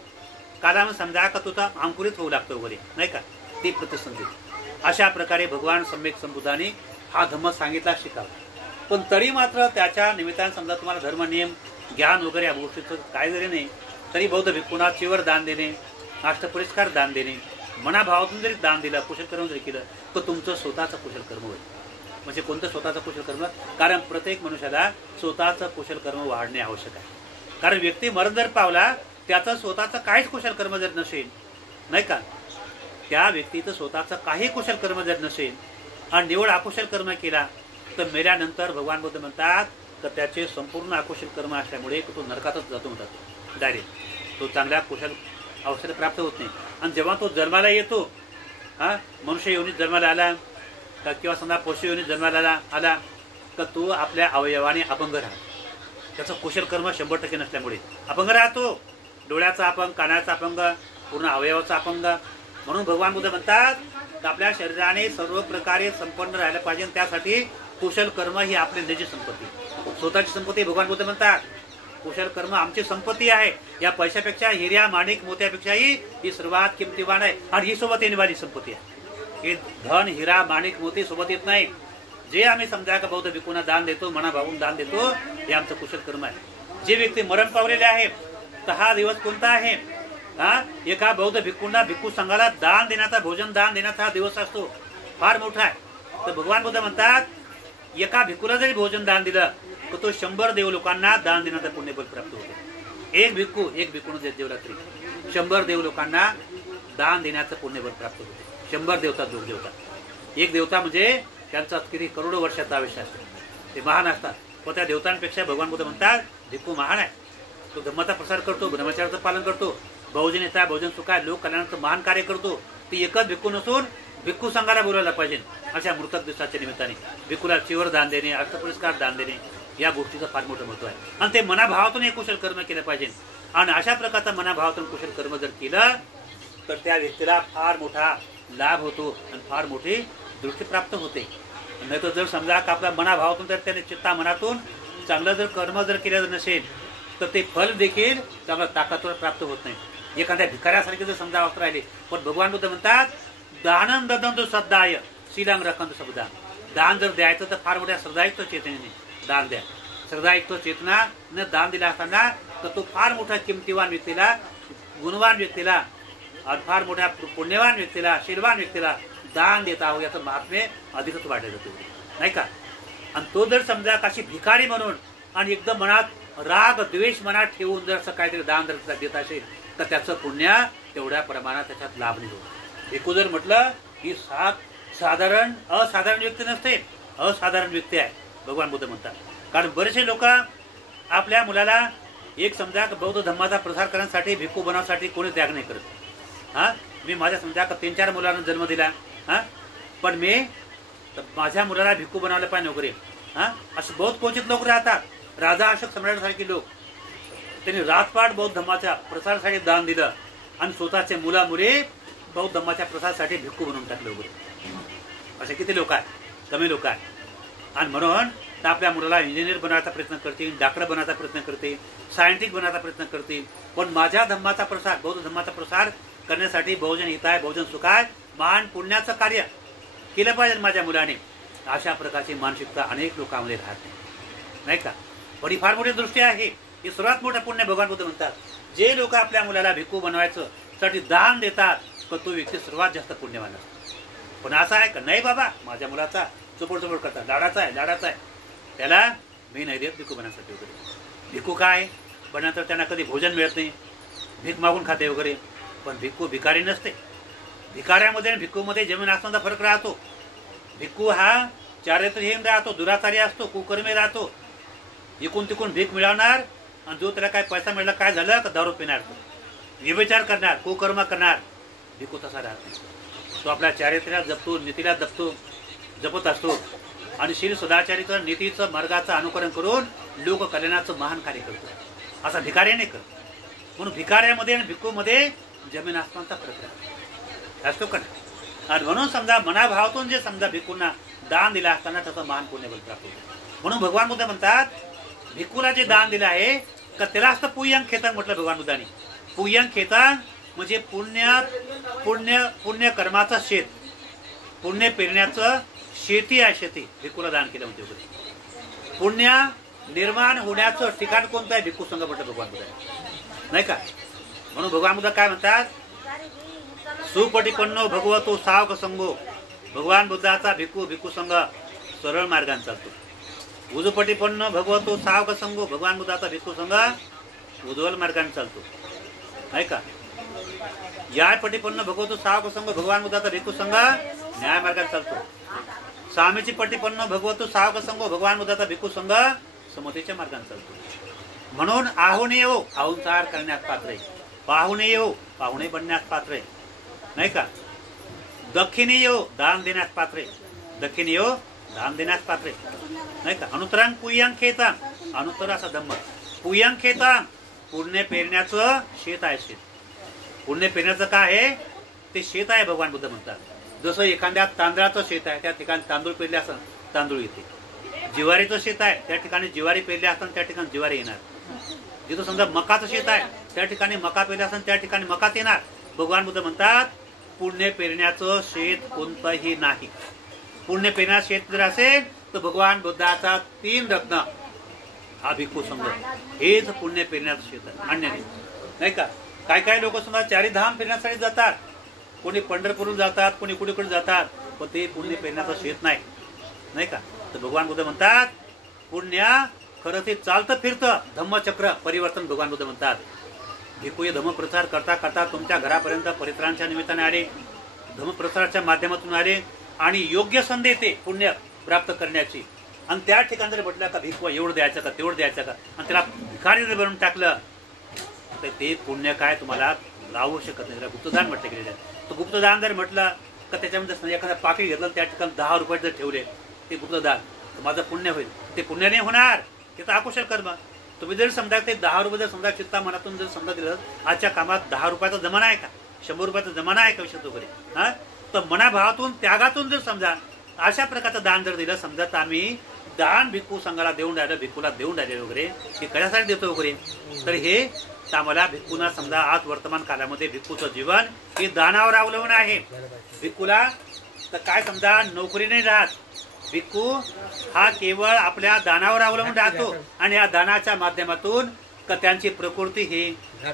कालामध्ये समजा का तो अंकुरित होऊ लागतो वगैरे नाही का, ती प्रतिसंधी. अशा प्रकारे भगवान सम्यक संबुद्धाने हा धम्म सांगितला शिकावा. पण तरी मात्र त्याच्या निमित्ताने समजा तुम्हाला धर्म नियम ज्ञान वगैरे या गोष्टीचं काय जरी नाही तरी बौद्ध भिक्खूंना चिवर दान देणे, अष्टपुरस्कार दान देणे, मनाभावातून जरी दान दिलं, कुशल कर्म जरी केलं तर तुमचं स्वतःचं कुशल कर्म होईल. म्हणजे कोणतं स्वतःचं कुशल कर्म? कारण प्रत्येक मनुष्याला स्वतःचं कुशल कर्म वाढणे आवश्यक आहे. कारण व्यक्ती मरण जर पावला त्याचं स्वतःचं काहीच कुशल कर्म जर नसेल नाही का, त्या व्यक्तीचं स्वतःचं काही कुशल कर्म जर नसेल आणि निवड अकुशल कर्म केला तर मेल्यानंतर भगवान बुद्ध म्हणतात तर त्याचे संपूर्ण अकुशल कर्म असल्यामुळे तो नरकातच जातो म्हणतात डायरेक्ट. तो चांगल्या कुशल अवस्थेला प्राप्त होत नाही. आणि जेव्हा तो जन्माला येतो मनुष्य योनीत जन्माला आला किंवा समजा पशु योनीत जन्माला आला तर तो आपल्या अवयवाने अपंग राहतो. त्याचं कुशल कर्म 100% नसल्यामुळे अपंग राहतो. डोळ्याचा अपंग, कानाचा अपंग, पूर्ण अवयवाचा अपंग. म्हणून भगवान बुद्ध म्हणतात की आपल्या शरीराने सर्व प्रकारे संपन्न राहायला पाहिजे. त्यासाठी कुशल कर्म ही आपली निजी संपत्ती, स्वतःची संपत्ती. भगवान बुद्ध म्हणतात कुशल कर्म आमची संपत्ती आहे. या पैशापेक्षा हिऱ्या माणिक मोत्यापेक्षाही ही सर्वात किमतीवान आहे आणि ही सोबत येणारी संपत्ती आहे. हे धन हिरा माणिक मोती सोबत येत नाही. जे आम्ही समजा का बौद्ध भिक्खूंना दान देतो, मनाभावून दान देतो, हे आमचं कुशल कर्म आहे. जे व्यक्ती मरण पावलेले आहे तर हा दिवस कोणता आहे? एका बौद्ध भिक्खूंना भिक्खू संघाला दान देण्याचा, भोजन दान देण्याचा हा दिवस असतो, फार मोठा आहे. तर भगवान बुद्ध म्हणतात एका भिक्खूला जरी भोजन दान दिलं तर तो 100 देव लोकांना दान देण्याचं पुण्यबल प्राप्त होते. एक भिक्खू देवरात्री 100 देव लोकांना दान देण्याचं पुण्यबल प्राप्त होते. 100 देवता, 2 देवता. एक देवता म्हणजे त्यांचा किती करोडो वर्षाचा आयुष्य असते, ते महान असतात. व त्या देवतांपेक्षा भगवान बुद्ध म्हणतात भिक्खू महान आहे. तो धम्माचा प्रसार करतो, ब्रह्मचर्याचं पालन करतो, बहुजन हिता बहुजन सुखा लोक कल्याणाचं महान कार्य करतो. ती एकच भिक्खू नसून भिक्खू संघाला बोलायला पाहिजे. अशा मृतक दिवसाच्या निमित्ताने भिक्खूला चिवर दान देणे, अष्टपुरस्कार दान देणे या गोष्टीचं फार मोठं महत्व आहे. आणि ते मनाभावातून हे कुशल कर्म केलं पाहिजे. आणि अशा प्रकारचा मनाभावातून कुशल कर्म जर केलं तर त्या व्यक्तीला फार मोठा लाभ होतो आणि फार मोठी दृष्टी प्राप्त होते. नाही तर जर समजा का आपल्या मनाभावातून जर त्याने चित्ता मनातून चांगलं जर कर्म जर केलं नसेल तर ते फल देखील चांगलं ताकदवर प्राप्त होत नाही. एखाद्या भिकाऱ्यासारखे जर समजा अवस्था राहिले. पण भगवान बुद्ध म्हणतात दानंद ददंतु सद्दाय शीलंग रखंतु सबदा. दान जर द्यायचं तर फार मोठ्या श्रद्धायुक्त चेतनेने दान द्या. श्रद्धायुक्त चेतना न दान दिला असताना तर तो फार मोठ्या किमतीवान व्यक्तीला, गुणवान व्यक्तीला आणि फार मोठ्या पुण्यवान व्यक्तीला, शीलवान व्यक्तीला दान देता हो याचं महात्म्य अधिकच वाढलं जातं नाही का. आणि तो जर समजा काशी भिकारी म्हणून आणि एकदम मनात राग द्वेष मनात ठेवून जर असं काहीतरी दान जर देत असेल तर त्याचं पुण्य तेवढ्या प्रमाणात त्याच्यात लाभ नाही होत. एकू जर म्हटलं ही असाधारण व्यक्ती नसते, असाधारण व्यक्ती आहे भगवान बुद्ध म्हणतात. कारण बरेचसे लोक आपल्या मुलाला एक समजा बौद्ध धम्माचा प्रसार करण्यासाठी भिक्खू बनवण्यासाठी कोणी त्याग नाही करत. मी माझ्या समजा 3-4 मुलांना जन्म दिला, पण मी माझ्या मुलाला भिक्खू बनवलं पाहिजे वगैरे. असं बहुत क्वचित लोक राहतात. राजा अशोक सम्राटासारखी लोक त्यांनी रातपाट बौद्ध धम्माच्या प्रसारासाठी दान दिलं आणि स्वतःचे मुला मुले बौद्ध धम्माच्या प्रसारासाठी भिक्खू बनवून टाकले वगैरे. असे किती लोक आहेत? कमी लोक आहेत. आणि म्हणून आपल्या मुलाला इंजिनियर बनवायचा प्रयत्न करतील, डॉक्टर बनवायचा प्रयत्न करतील, सायंटिस्ट बनवायचा प्रयत्न करतील. पण माझ्या धम्माचा प्रसार, बौद्ध धम्माचा प्रसार करण्यासाठी बहुजन हिताय बहुजन सुखाय महान पुण्याचं कार्य केलं पाहिजे माझ्या मुलाने. अशा प्रकारची मानसिकता अनेक लोकांमध्ये राहते नाही का. पण ही फार मोठी दृष्टी आहे. ही सर्वात मोठं पुण्य भगवान बुद्ध म्हणतात. जे लोक आपल्या मुलाला भिक्खू बनवायचं साठी दान देतात तर तो व्यक्ती सर्वात जास्त पुण्यवान असतो. पण असं आहे का नाही बाबा माझ्या मुलाचा चुपड करतात, लाडाचा आहे, त्याला मी नाही देत भिक्खू बनण्यासाठी वगैरे. भिक्खू काय बनल्यानंतर त्यांना कधी भोजन मिळत नाही, भीक मागून खाते वगैरे. पण भिक्खू भिकारी नसते. भिकाऱ्यामध्ये आणि भिक्खूमध्ये जमीन आसमानचा फरक राहतो. भिक्खू हा चारित्र्यहीन राहतो, दुराचारी असतो, कुकर्मी राहतो, इकून तिकून भीक मिळवणार आणि जो त्याला काय पैसा मिळाला काय झालं का दारू पिणार, तो व्यभिचार करणार, कुकर्म करणार. भिक्खू तसा राहतो. तो आपल्या चारित्र्याला जपतो, नीतीला जपत असतो आणि शील सदाचारीचं नीतीचं मार्गाचं अनुकरण करून लोककल्याणाचं महान कार्य करतो. असा भिकाऱ्याने करतो. म्हणून भिकाऱ्यामध्ये आणि भिक्खूमध्ये जमीन आसमानचा फरक असतो का. आणि म्हणून समजा मनाभावातून जे समजा भिक्खूंना दान दिलं असताना त्याचं महान पुण्यबल प्राप्त होतं. म्हणून भगवान बुद्ध म्हणतात भिक्खूला जे दान दिलं आहे का त्याला असतं पुय्यंग खेतांग म्हटलं भगवान बुद्धांनी. पुय्यंग खेतांग म्हणजे पुण्य कर्माचं शेत, पुण्य पेरण्याचं शेती आहे. शेती भिक्खूला दान केलं म्हणजे पुण्य निर्माण होण्याचं ठिकाण कोणतं आहे भिक्खू संघ म्हटलं भगवान बुद्धांनी नाही का. म्हणून भगवान बुद्ध काय म्हणतात सुपटिपन्नो भगवतो सावक संगो. भगवान बुद्धाचा भिक्खू संघ सरळ मार्गाने चालतो. उजपटिपन्न भगवतो सावक संगो. भगवान बुद्धाचा भिक्खू संघ उज्ज्वल मार्गाने चालतो नाही का. या पटिपन्न भगवतो सावक संघ. भगवान बुद्धाचा भिक्खू संघ न्याय मार्गाने चालतो. स्वामीची पटिपन्न भगवतो सावक संघ. भगवान बुद्धाचा भिक्खू संघ समतेच्या मार्गाने चालतो. म्हणून आहुने येऊ आहुंसार करण्यास पात्र आहे. पाहुणे येऊ पाहुणे बनण्यास पात्र आहे नाही का. दक्षिणी येऊ दान देण्यास पात्र आहे. दक्षिणी येऊ दान देण्यास पात्र आहे नाही का. अनुत्तरांग पुय्यंग खेतांग. अनुत्तर असा धम्म. पुय्यंग खेतांग पुण्य पेरण्याचं शेत आहे. शेत पुण्य पेरण्याचं काय आहे ते शेत आहे. भगवान बुद्ध म्हणतात जसं एखाद्या तांदळाचं शेत आहे त्या ठिकाणी तांदूळ पेरले असताना तांदूळ येते. ज्वारीचं शेत आहे त्या ठिकाणी ज्वारी पेरली असताना त्या ठिकाणी ज्वारी येणार. जिथं समजा मकाचं शेत आहे त्या ठिकाणी मका पेरली असताना त्या ठिकाणी मकाच येणार. भगवान बुद्ध म्हणतात पुण्य पेरण्याचं शेत कोणतंही नाही. पुण्य पेरण्याचं शेत जर असेल तर भगवान बुद्धाचा 3 रत्न हा भिक्खू संघ हेच पुण्य पेरण्याचं शेत आहे. अन्य नाही का. काय लोक समजा 4 धाम फिरण्यासाठी जातात, कोणी पंढरपूरहून जातात, कोणी कुठे जातात, पण ते पुण्य पेरण्याचं शेत नाही का. तर भगवान बुद्ध म्हणतात पुण्य खरं ते चालतं फिरतं धम्मचक्र परिवर्तन. भगवान बुद्ध म्हणतात भिक्खू धम्मप्रचार करता करता तुमच्या घरापर्यंत परित्रांच्या निमित्ताने आले, धम्मप्रचाराच्या माध्यमातून आले आणि योग्य संधी येते पुण्य प्राप्त करण्याची. आणि त्या ठिकाणी जर म्हटलं का भिक्खू एवढं द्यायचं का तेवढं द्यायचं का आणि त्याला भिकारी जर बनवून टाकलं तर ते पुण्य काय तुम्हाला लावू शकत नाही. त्याला गुप्तदान म्हटलं गेलेलं आहे. तर गुप्तदान जर म्हटलं का त्याच्यामध्ये एखादा पाकिट घेतलं त्या ठिकाणी 10 रुपये जर ठेवले ते गुप्तदान तर माझं पुण्य होईल. ते पुण्य नाही होणार, ते तर अकुशल कर्म. तुम्ही जर समजा ते 10 रुपये जर समजा चित्ता मनातून जर समजा दिलं आजच्या कामात 10 रुपयाचा जमाना आहे का, 100 रुपयाचा जमाना आहे का विषय वगैरे हा. तर मनाभावातून त्यागातून जर समजा अशा प्रकारचं दान जर दिलं समजा तर आम्ही दान भिक्खू संघाला देऊन राहिलं, भिक्खूला देऊन राहिले वगैरे हे कशासाठी देतो वगैरे. तर हे आम्हाला भिक्खूना समजा आज वर्तमान काळामध्ये भिक्खूचं जीवन हे दानावर अवलंबून आहे. भिक्खूला तर काय समजा नोकरी नाही राहत. भिक्खू हा केवळ आपल्या दानावर अवलंबून राहतो आणि या दानाच्या माध्यमातून का त्यांची प्रकृती ही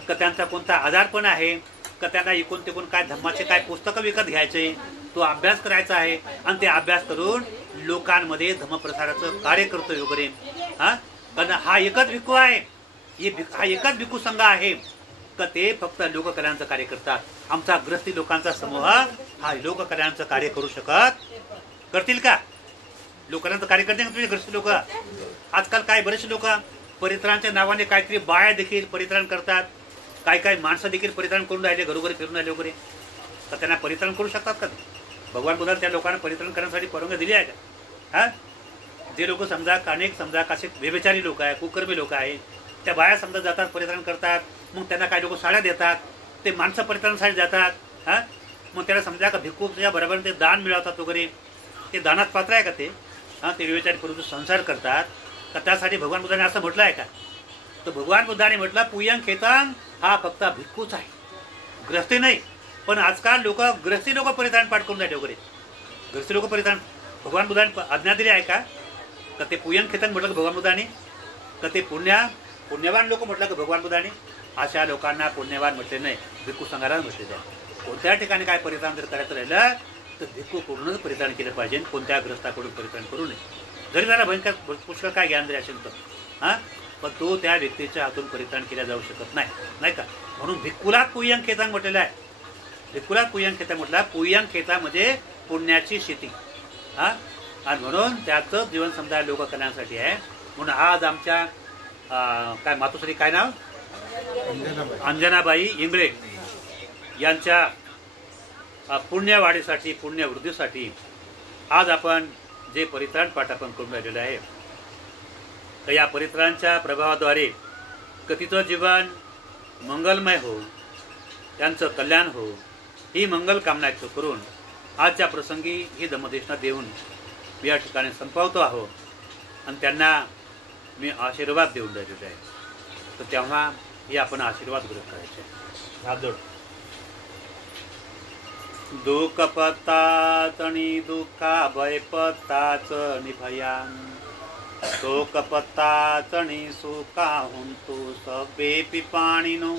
का त्यांचा कोणता आजारपण आहे का त्यांना इकून तिकून काय धम्माचे काय पुस्तकं विकत घ्यायचे, तो अभ्यास करायचा आहे आणि ते अभ्यास करून लोकांमध्ये धम्मप्रसाराचं कार्य करतो वगैरे हा. कारण हा एकच भिक्खू आहे, हा एकच भिक्खू संघ आहे का ते फक्त लोककल्याणाचं कार्य करतात. आमचा ग्रस्ती लोकांचा समूह हा लोककल्याणाचं कार्य करू करतील का. लोकांचं कार्य करते का तुझे ग्रस्ती लोक. आजकाल काय बरेचसे लोक परित्राणाच्या नावाने काहीतरी बाया देखील परित्राण करतात, काय माणसं देखील परित्राण करून राहिले, घरोघरी फिरून राहिले वगैरे. तर त्यांना परित्राण करू शकतात का. भगवान बुद्धाने त्या लोकांना परित्राण करण्यासाठी परवानगी दिली आहे का. हा जे लोक समजा अनेक समजा कसे व्यभिचारी लोक आहे, कुकर्मी लोक आहे, त्या बाया समजा जातात परित्राण करतात, मग त्यांना काही लोक साड्या देतात, ते माणसं परित्राणासाठी जातात हा. मग त्याला समजा का भिक्खूच्या बरोबर ते दान मिळवतात वगैरे, ते दानात पात्र आहे का ते हा. ते व्यभिचारी करून संसार करतात का त्यासाठी भगवान बुद्धाने असं म्हटलं आहे का. तर भगवान बुद्धाने म्हटलं पुय्यंग खेतांग हा फक्त भिक्खूच आहे, ग्रस्ती नाही. पण आजकाल लोक ग्रस्ती लोक परित्राण पाठ करून राहिले वगैरे. ग्रस्ती लोक परित्राण भगवान बुद्धाने आज्ञा दिली आहे का ते पुय्यंग खेतांग म्हटलं का भगवान बुद्धाने का ते पुण्यवान लोक म्हटलं का भगवान बुद्धाने. अशा लोकांना पुण्यवान म्हटले नाही, भिक्खू संघाला म्हटलेले आहे. कोणत्या ठिकाणी काय परिधान जर करायचं राहिलं तर भिक्खू कडूनच परिधान केलं पाहिजे, कोणत्या ग्रस्ताकडून परिधान करू नये. जरी त्याला भयंकर पुष्कळ काय ज्ञान जरी असेल तर पण तो त्या व्यक्तीच्या हातून परिधान केला जाऊ शकत नाही, नाही का. म्हणून भिक्खूला पुय्यंग खेतांग म्हटलेलं आहे. भिक्खूला पुय्यंग खेता म्हटलं. पुय्यंग खेता म्हणजे पुण्याची शेती. आणि म्हणून त्याचं जीवन समजा लोक करण्यासाठी आहे. म्हणून आज आमच्या काय मातोश्री काय नाव, अंजनाबाई इंगळे यांच्या पुण्यवाढीसाठी, पुण्यवृद्धीसाठी आज आपण जे परित्राण पाठ आपण करून राहिलेलं आहे, तर या परित्राणाच्या प्रभावाद्वारे कथितं जीवन मंगलमय हो, त्यांचं कल्याण हो, ही मंगल कामना करून आजच्या प्रसंगी ही धम्मदेशना देऊन मी या ठिकाणी संपवतो आहो. आणि त्यांना मी आशीर्वाद देऊन राहिलेले आहे. तर तेव्हा हे आपण आशीर्वाद ग्रहण करायचे. हात जोड. दुःख पत्ताच आणि दुःखा भय पत्ताच निभयान, शोक पत्ताच आणि सुखा हुंतु सबे पिपाणिनो,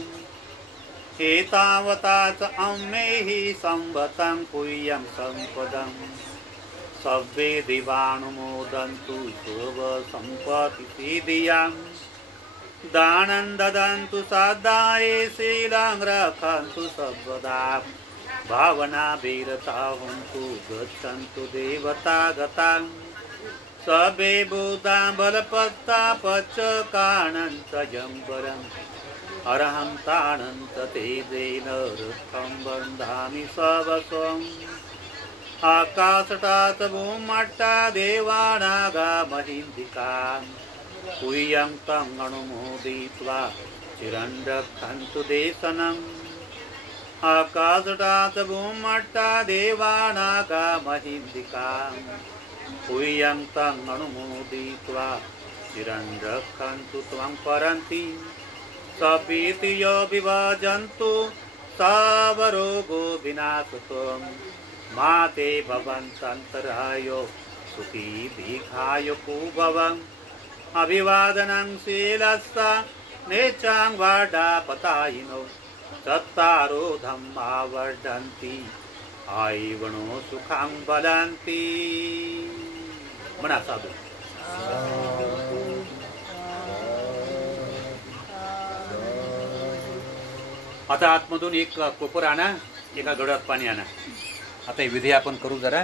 हे तावताच अम्मेहि संवतं कुय्यं संपदं, सब्बे दिवानुमोदन्तु शुभ संपत्ति सिद्धियां, दानं ददन्तु सदाये शीलं रक्षन्तु सर्वदा, भावना वीरता हुन्तु गच्छन्तु देवता गतां, सबे बुधा बलपत्ता पच्चकाणं यंबरं, अरहं ताणंत तेजेन रथं बन्धामि सवस्वम्, आकाशटात भूमट्टा देवानागा महिन्दिकां, कुय्यं तं अनुमोदित्वा चिरं रक्षन्तु देशनम्, आकाशटात भूमट्टा देवानागा महिन्दिकां, कुय्यं तं अनुमोदित्वा चिरं रक्षन्तु त्वं परन्ति, सपीतियो विभजन्तु सावरोगो विनाशतम्, माते भवन्तन्तरायो सुखी दीर्घायु भवं, अभिवादनं शीलस्ता नेचां वाडापतायिनो, चत्तारो धम्मा वर्धन्ति आयिवनो सुखां बलन्ति. म्हणा साधू. आता आतमधून एक कोपर आणा, एका गडात पाणी आणा. आता ही विधी आपण करू जरा.